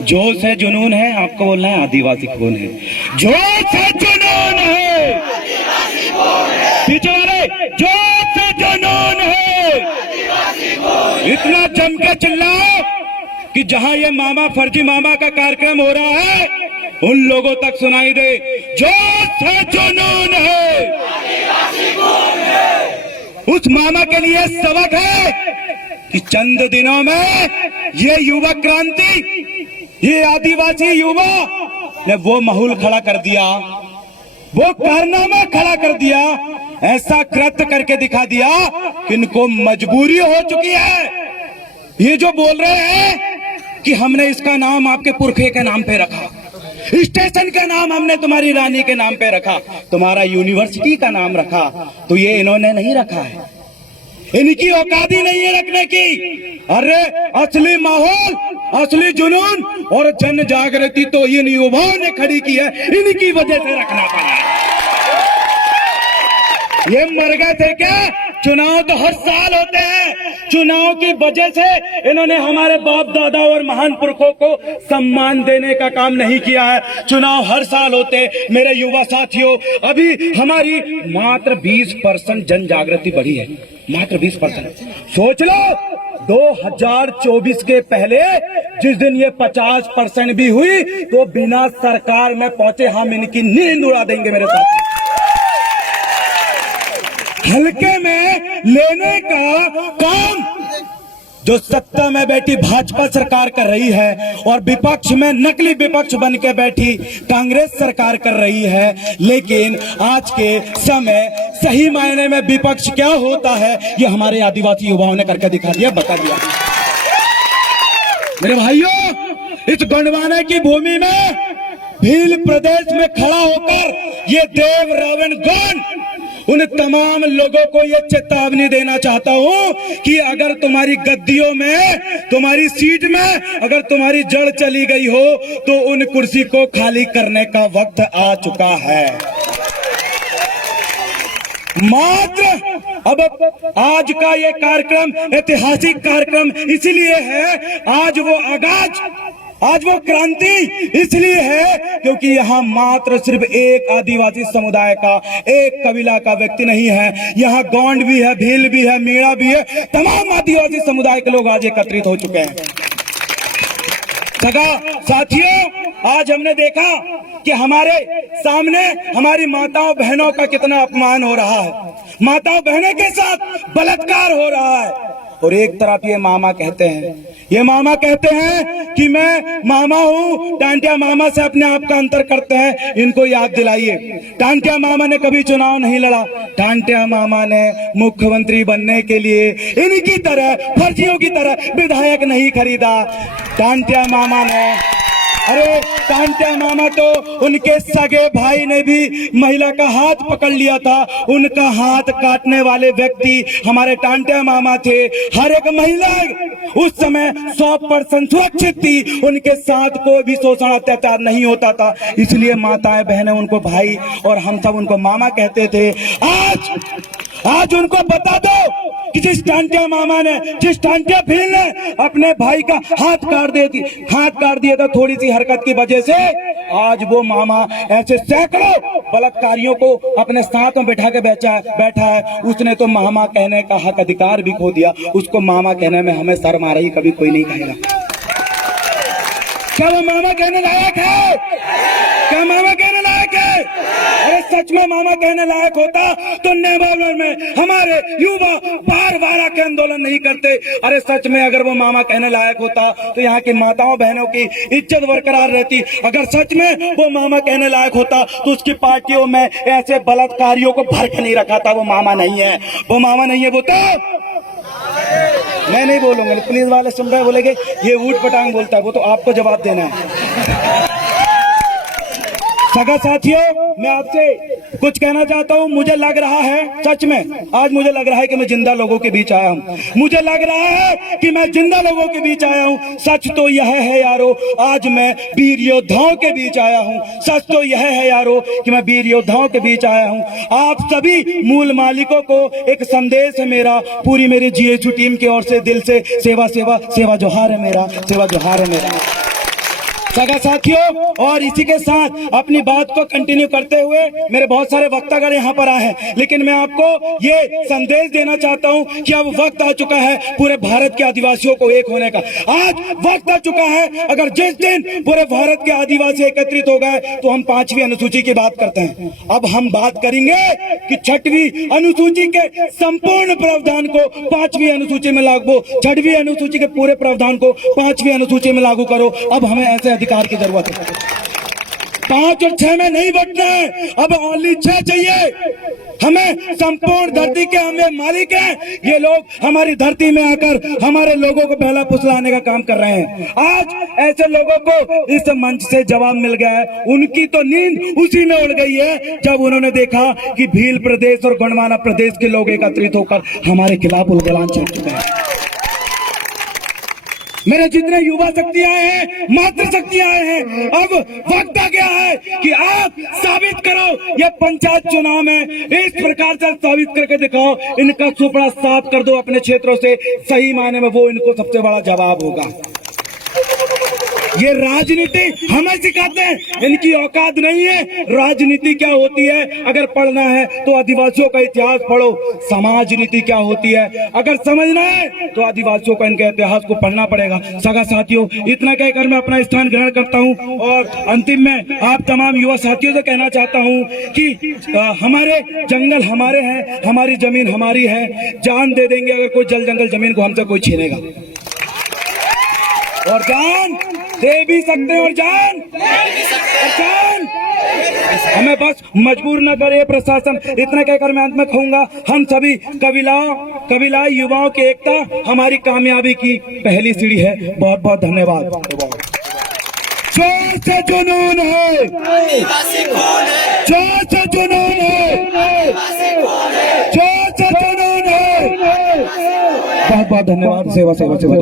जोश है, जुनून है, आपको बोलना है आदिवासी खून है। जोश है, जुनून है, पीछे वाले, जोश है, जुनून है, इतना जम के चिल्लाओ कि जहां ये मामा फर्जी मामा का कार्यक्रम हो रहा है उन लोगों तक सुनाई दे। जोश है, जुनून है, उस मामा के लिए सबक है कि चंद दिनों में ये युवा क्रांति, ये आदिवासी युवा ने वो माहौल खड़ा कर दिया, वो कारनामा खड़ा कर दिया, ऐसा कृत्य करके दिखा दिया कि इनको मजबूरी हो चुकी है। ये जो बोल रहे हैं कि हमने इसका नाम आपके पुरखे के नाम पे रखा, स्टेशन का नाम हमने तुम्हारी रानी के नाम पे रखा, तुम्हारा यूनिवर्सिटी का नाम रखा, तो ये इन्होंने नहीं रखा है, इनकी औकात ही नहीं है रखने की। अरे असली माहौल, असली जुनून और जन जागृति तो इन युवाओं ने खड़ी की है, इनकी वजह से रखना पड़ा। ये मर गए थे क्या? चुनाव तो हर साल होते हैं, चुनाव की वजह से इन्होंने हमारे बाप दादा और महान पुरखों को सम्मान देने का काम नहीं किया है। चुनाव हर साल होते। मेरे युवा साथियों, अभी हमारी मात्र 20% जन जागृति बढ़ी है, मात्र 20%। सोच लो 2024 के पहले जिस दिन ये 50% भी हुई तो बिना सरकार में पहुंचे हम इनकी नींद उड़ा देंगे। मेरे साथ हल्के में लेने का काम जो सत्ता में बैठी भाजपा सरकार कर रही है और विपक्ष में नकली विपक्ष बन के बैठी कांग्रेस सरकार कर रही है। लेकिन आज के समय सही मायने में विपक्ष क्या होता है ये हमारे आदिवासी युवाओं ने करके दिखा दिया, बता दिया। मेरे भाइयों, इस गंडवाने की भूमि में भील प्रदेश में खड़ा होकर ये देव रावण गण उन तमाम लोगों को ये चेतावनी देना चाहता हूं कि अगर तुम्हारी गद्दियों में, तुम्हारी सीट में अगर तुम्हारी जड़ चली गई हो तो उन कुर्सी को खाली करने का वक्त आ चुका है। मात्र अब आज का ये कार्यक्रम ऐतिहासिक कार्यक्रम इसलिए है, आज वो क्रांति इसलिए है क्योंकि यहाँ मात्र सिर्फ एक आदिवासी समुदाय का, एक कबीला का व्यक्ति नहीं है, यहाँ गोंड भी है, भील भी है, मीणा भी है, तमाम आदिवासी समुदाय के लोग आज एकत्रित हो चुके हैं। सगा साथियों, आज हमने देखा कि हमारे सामने हमारी माताओं बहनों का कितना अपमान हो रहा है, माताओं बहनों के साथ बलात्कार हो रहा है। और एक तरफ ये मामा कहते हैं कि मैं मामा हूँ, टांटिया मामा से अपने आप का अंतर करते हैं। इनको याद दिलाइए, टांटिया मामा ने कभी चुनाव नहीं लड़ा, टांटिया मामा ने मुख्यमंत्री बनने के लिए इनकी तरह, फर्जियों की तरह विधायक नहीं खरीदा। टांटिया मामा ने, अरे टांटिया मामा तो उनके सगे भाई ने भी महिला का हाथ पकड़ लिया था, उनका हाथ काटने वाले व्यक्ति हमारे टांटिया मामा थे। हर एक महिला उस समय 100% सुरक्षित थी, उनके साथ कोई भी शोषण अत्याचार नहीं होता था, इसलिए माताएं बहनें उनको भाई और हम सब उनको मामा कहते थे। आज उनको बता दो कि जिस टांटिया मामा ने, जिस टांटिया भील ने अपने भाई का हाथ काट दिया था थोड़ी सी हरकत की वजह से, आज वो मामा ऐसे सैकड़ों बलात्कारियों को अपने साथ में बैठा है। उसने तो मामा कहने का हक अधिकार भी खो दिया। उसको मामा कहने में हमें शर्म आ रही, कभी कोई नहीं कहेगा। क्या वो मामा कहने लायक है? क्या मामा कहने लायक है? अरे सच में मामा कहने लायक होता तो नेवार में हमारे युवा बार आके आंदोलन नहीं करते। अरे सच में अगर वो मामा कहने लायक होता तो यहाँ की माताओं बहनों की इज्जत बरकरार रहती। अगर सच में वो मामा कहने लायक होता तो उसकी पार्टियों में ऐसे बलात्कारियों को भर के नहीं रखा था। वो मामा नहीं है, वो मामा नहीं है। वो तो मैं नहीं बोलूंगा, पुलिस वाले सुन रहे बोलेंगे ये ऊट पटांग बोलता है, वो तो आपको जवाब देना है। सगा साथियों, मैं आपसे कुछ कहना चाहता हूँ। मुझे लग रहा है, सच में आज मुझे लग रहा है कि मैं जिंदा लोगों के बीच आया हूँ। मुझे लग रहा है कि मैं जिंदा लोगों के बीच आया हूँ। सच तो यह है यारो, आज मैं वीर योद्धाओं के बीच आया हूँ। सच तो यह है यारो कि मैं वीर योद्धाओं के बीच आया हूँ। आप सभी मूल मालिकों को एक संदेश है मेरा, पूरी मेरी जीएचयू टीम की ओर से दिल से सेवा जोहार है मेरा, सेवा जोहार है मेरा। सगा साथियों, और इसी के साथ अपनी बात को कंटिन्यू करते हुए मेरे बहुत सारे वक्तागण यहाँ पर आए हैं, लेकिन मैं आपको ये संदेश देना चाहता हूँ कि अब वक्त आ चुका है पूरे भारत के आदिवासियों को एक होने का। आज वक्त आ चुका है। अगर जिस दिन पूरे भारत के आदिवासी एकत्रित हो गए तो हम 5वीं अनुसूची की बात करते हैं। अब हम बात करेंगे कि 6वीं अनुसूची के संपूर्ण प्रावधान को 5वीं अनुसूची में लागू, 6वीं अनुसूची के पूरे प्रावधान को 5वीं अनुसूची में लागू करो। अब हमें ऐसे अधिकार की जरूरत है। 5 और 6 में नहीं बटना है, अब ओनली 6 चाहिए। हमें संपूर्ण धरती के हमें मालिक हैं। ये लोग हमारी धरती में आकर हमारे लोगों को पहला फुसलाने का काम कर रहे हैं। आज ऐसे लोगों को इस मंच से जवाब मिल गया है। उनकी तो नींद उसी में उड़ गई है जब उन्होंने देखा कि भील प्रदेश और गोंडवाना प्रदेश के लोग एकत्रित होकर हमारे खिलाफ उलगलान चल चुके हैं। मेरे जितने युवा शक्ति आए हैं, मातृ शक्ति आए हैं, अब वक्त आ गया है कि आप साबित करो। ये पंचायत चुनाव में इस प्रकार से साबित करके दिखाओ। इनका सुपड़ा साफ कर दो अपने क्षेत्रों से। सही मायने में वो इनको सबसे बड़ा जवाब होगा। ये राजनीति हमें सिखाते हैं, इनकी औकात नहीं है। राजनीति क्या होती है अगर पढ़ना है तो आदिवासियों का इतिहास पढ़ो। समाज नीति क्या होती है अगर समझना है तो आदिवासियों का इनके इतिहास को पढ़ना पड़ेगा। सगा साथियों, इतना कहकर मैं अपना स्थान ग्रहण करता हूं और अंतिम में आप तमाम युवा साथियों से कहना चाहता हूं कि हमारे जंगल हमारे हैं, हमारी जमीन हमारी है। जान दे देंगे अगर कोई जल जंगल जमीन को हमसे कोई छीनेगा, और जान दे भी सकते हैं, और जान हमें बस मजबूर न करे प्रशासन। इतना कहकर मैं अंत में कहूंगा, हम सभी कबीलाई युवाओं की एकता हमारी कामयाबी की पहली सीढ़ी है। बहुत बहुत धन्यवाद। जोर से जुनून है, जोर से जुनून है, जोर से जुनून है। बहुत बहुत धन्यवाद। सेवा सेवा सेवा।